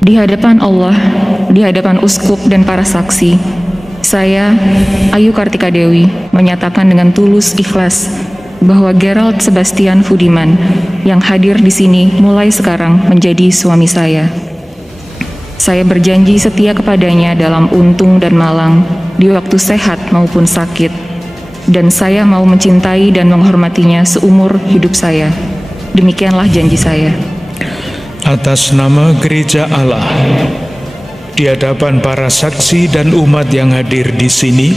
Di hadapan Allah, di hadapan uskup dan para saksi, saya, Ayu Kartika Dewi, menyatakan dengan tulus ikhlas bahwa Gerald Sebastian Fudiman yang hadir di sini mulai sekarang menjadi suami saya. Saya berjanji setia kepadanya dalam untung dan malang, di waktu sehat maupun sakit, dan saya mau mencintai dan menghormatinya seumur hidup saya. Demikianlah janji saya. Atas nama Gereja Allah, di hadapan para saksi dan umat yang hadir di sini,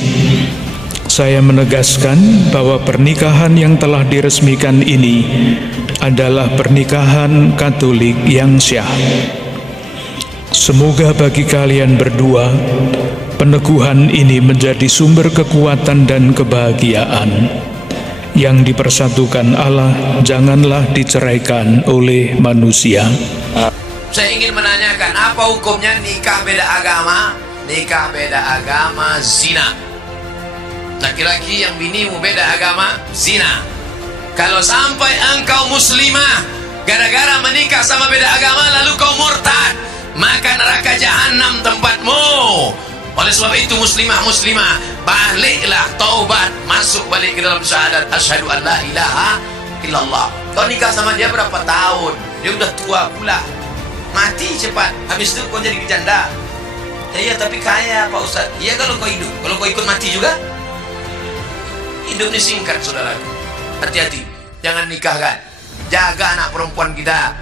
saya menegaskan bahwa pernikahan yang telah diresmikan ini adalah pernikahan Katolik yang syah. Semoga bagi kalian berdua, peneguhan ini menjadi sumber kekuatan dan kebahagiaan. Yang dipersatukan Allah janganlah diceraikan oleh manusia. Saya ingin menanyakan, apa hukumnya nikah beda agama? Nikah beda agama zina. Laki-laki yang binimu beda agama, zina. Kalau sampai engkau muslimah gara-gara menikah sama beda agama lalu kau murtad, maka neraka jahanam tempatmu. Oleh sebab itu muslimah, baliklah, taubat, masuk balik ke dalam syahadat asyhadu an la ilaha illallah. Kau nikah sama dia berapa tahun? Dia udah tua pula, mati cepat. Habis itu kau jadi janda. Iya tapi kaya Pak Ustaz. Iya kalau kau hidup, kalau kau ikut mati juga. Hidup ini singkat saudaraku. Hati-hati, jangan nikahkan. Jaga anak perempuan kita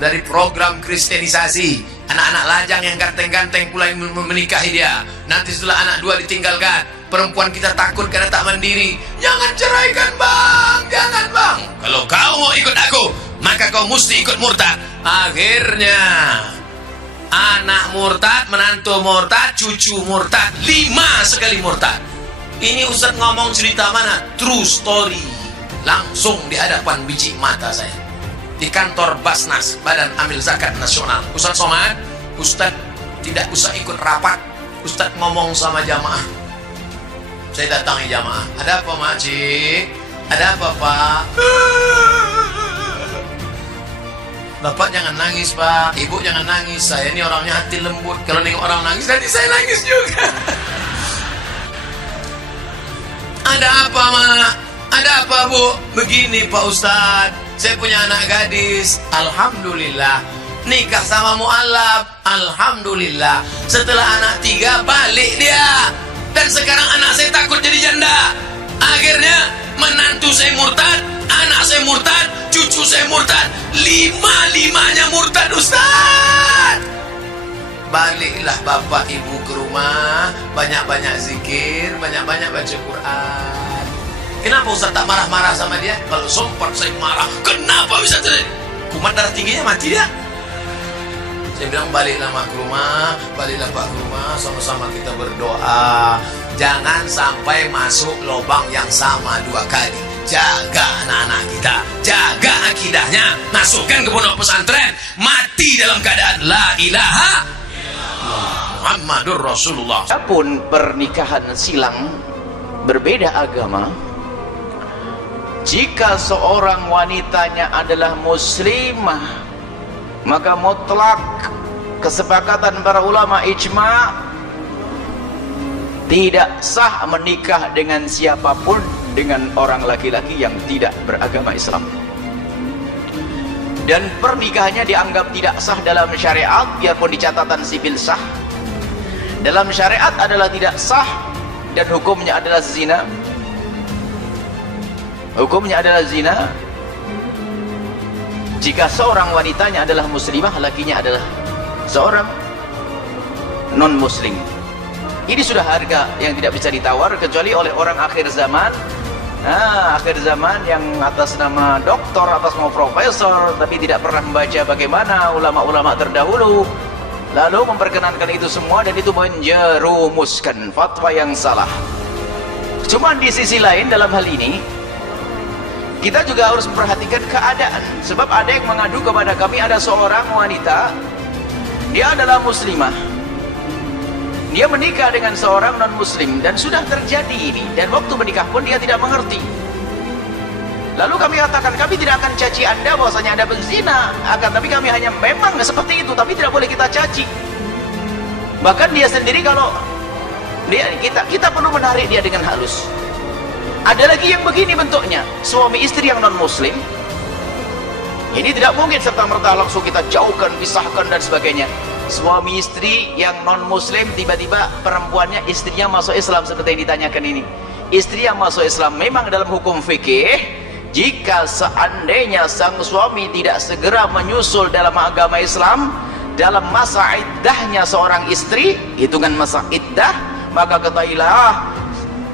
dari program kristenisasi. Anak-anak lajang yang ganteng-ganteng pula yang menikahi dia. Nanti setelah anak dua ditinggalkan, perempuan kita takut karena tak mandiri. Jangan ceraikan bang, jangan bang. Kalau kau mau ikut aku, maka kau mesti ikut murtad. Akhirnya anak murtad, menantu murtad, cucu murtad, 5 sekali murtad. Ini Ustaz ngomong cerita mana? True story. Langsung di hadapan biji mata saya, di kantor Basnas, Badan Amil Zakat Nasional. Ustaz Somad, Ustaz tidak usah ikut rapat, Ustaz ngomong sama jamaah. Saya datangi jamaah. Ada apa makcik? Ada apa pak? Bapak jangan nangis pak, ibu jangan nangis. Saya ini orangnya hati lembut. Kalau nengok orang nangis, nanti saya nangis juga. Ada apa mak? Ada apa bu? Begini pak Ustaz, saya punya anak gadis, alhamdulillah. Nikah sama mu'alaf, alhamdulillah. Setelah anak 3 balik dia. Dan sekarang anak saya takut jadi janda. Akhirnya menantu saya murtad, anak saya murtad, cucu saya murtad. 5-5-nya murtad Ustaz. Baliklah bapak ibu ke rumah, banyak-banyak zikir, banyak-banyak baca Quran. Kenapa Ustaz tak marah-marah sama dia? Kalau sempat saya marah, kenapa bisa terjadi? Kumat darah tingginya mati dia. Saya bilang baliklah mak ke rumah, baliklah pak ke rumah, sama-sama kita berdoa. Jangan sampai masuk lubang yang sama 2 kali. Jaga anak-anak kita, jaga akidahnya, masukkan ke pondok pesantren, mati dalam keadaan la ilaha Muhammadur Rasulullah. Adapun pernikahan silang berbeda agama, jika seorang wanitanya adalah muslimah, maka mutlak kesepakatan para ulama ijma tidak sah menikah dengan siapapun dengan orang laki-laki yang tidak beragama Islam. Dan pernikahannya dianggap tidak sah dalam syariat, biarpun di catatan sipil sah. Dalam syariat adalah tidak sah dan hukumnya adalah zina. Hukumnya adalah zina jika seorang wanitanya adalah muslimah, lakinya adalah seorang non muslim. Ini sudah harga yang tidak bisa ditawar kecuali oleh orang akhir zaman. Akhir zaman yang atas nama doktor, atas nama profesor, tapi tidak pernah membaca bagaimana ulama-ulama terdahulu, lalu memperkenankan itu semua, dan itu menjerumuskan fatwa yang salah. Cuman di sisi lain dalam hal ini kita juga harus memperhatikan keadaan. Sebab ada yang mengadu kepada kami, ada seorang wanita, dia adalah muslimah, dia menikah dengan seorang non muslim, dan sudah terjadi ini, dan waktu menikah pun dia tidak mengerti. Lalu kami katakan, kami tidak akan caci Anda bahwasanya Anda berzina, akan tapi kami hanya memang seperti itu, tapi tidak boleh kita caci. Bahkan dia sendiri kalau kita perlu menarik dia dengan halus. Ada lagi yang begini bentuknya, suami istri yang non muslim. Ini tidak mungkin serta-merta langsung kita jauhkan, pisahkan dan sebagainya. Suami istri yang non muslim, tiba-tiba perempuannya, istrinya masuk Islam seperti yang ditanyakan ini. Istri yang masuk Islam, memang dalam hukum fikih, jika seandainya sang suami tidak segera menyusul dalam agama Islam dalam masa iddahnya seorang istri, hitungan masa iddah, maka ketahuilah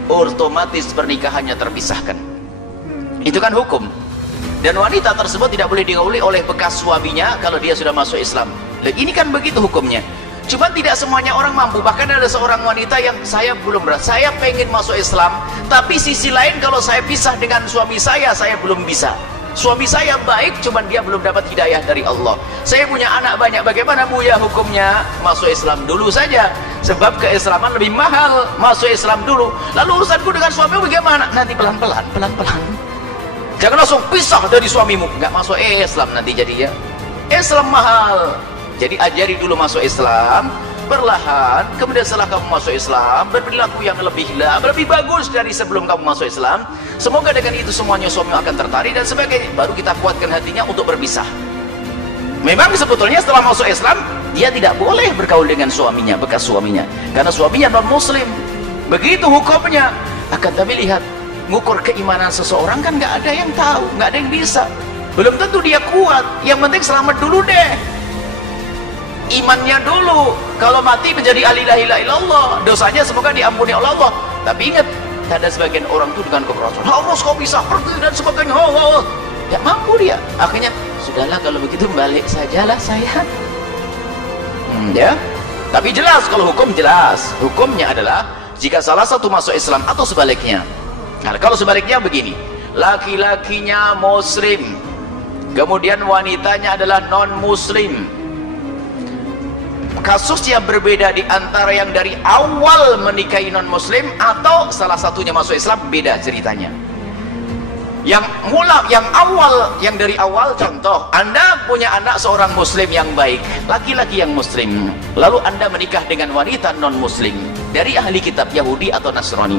otomatis pernikahannya terpisahkan. Itu kan hukum. Dan wanita tersebut tidak boleh digauli oleh bekas suaminya kalau dia sudah masuk Islam. Ini kan begitu hukumnya. Cuma tidak semuanya orang mampu. Bahkan ada seorang wanita yang saya belum berat, saya pengen masuk Islam, tapi sisi lain kalau saya pisah dengan suami saya belum bisa. Suami saya baik, cuman dia belum dapat hidayah dari Allah. Saya punya anak banyak, bagaimana Bu ya hukumnya? Masuk Islam dulu saja, sebab keislaman lebih mahal. Masuk Islam dulu, lalu urusanku dengan suami bagaimana? Nanti pelan-pelan. Jangan langsung pisah dari suamimu, nggak masuk Islam nanti jadinya. Islam mahal. Jadi ajari dulu masuk Islam, perlahan, kemudian setelah kamu masuk Islam, berperilaku yang lebih bagus dari sebelum kamu masuk Islam. Semoga dengan itu semuanya suami akan tertarik dan sebagainya. Baru kita kuatkan hatinya untuk berpisah. Memang sebetulnya setelah masuk Islam, dia tidak boleh bergaul dengan suaminya, bekas suaminya, karena suaminya non muslim. Begitu hukumnya. Akan tapi lihat, ngukur keimanan seseorang kan nggak ada yang tahu, nggak ada yang bisa. Belum tentu dia kuat. Yang penting selamat dulu deh. Imannya dulu. Kalau mati menjadi la ilaha illallah, dosanya semoga diampuni oleh Allah. Tapi ingat, ada sebagian orang itu dengan kekerasan, harus kau bisa pergi dan sebagainya. Tidak mampu dia. Akhirnya sudahlah kalau begitu balik sajalah saya. Ya. Tapi jelas kalau hukum jelas. Hukumnya adalah jika salah satu masuk Islam atau sebaliknya. Nah, kalau sebaliknya begini, laki-lakinya muslim, kemudian wanitanya adalah non muslim. Kasusnya berbeda di antara yang dari awal menikahi non muslim atau salah satunya masuk Islam, beda ceritanya. Yang awal, yang dari awal, contoh, Anda punya anak seorang muslim yang baik, laki-laki yang muslim, lalu Anda menikah dengan wanita non muslim dari ahli kitab Yahudi atau Nasrani.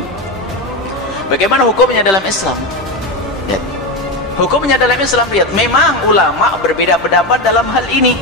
Bagaimana hukumnya dalam Islam? Lihat. Hukumnya dalam Islam, lihat, memang ulama berbeda pendapat dalam hal ini.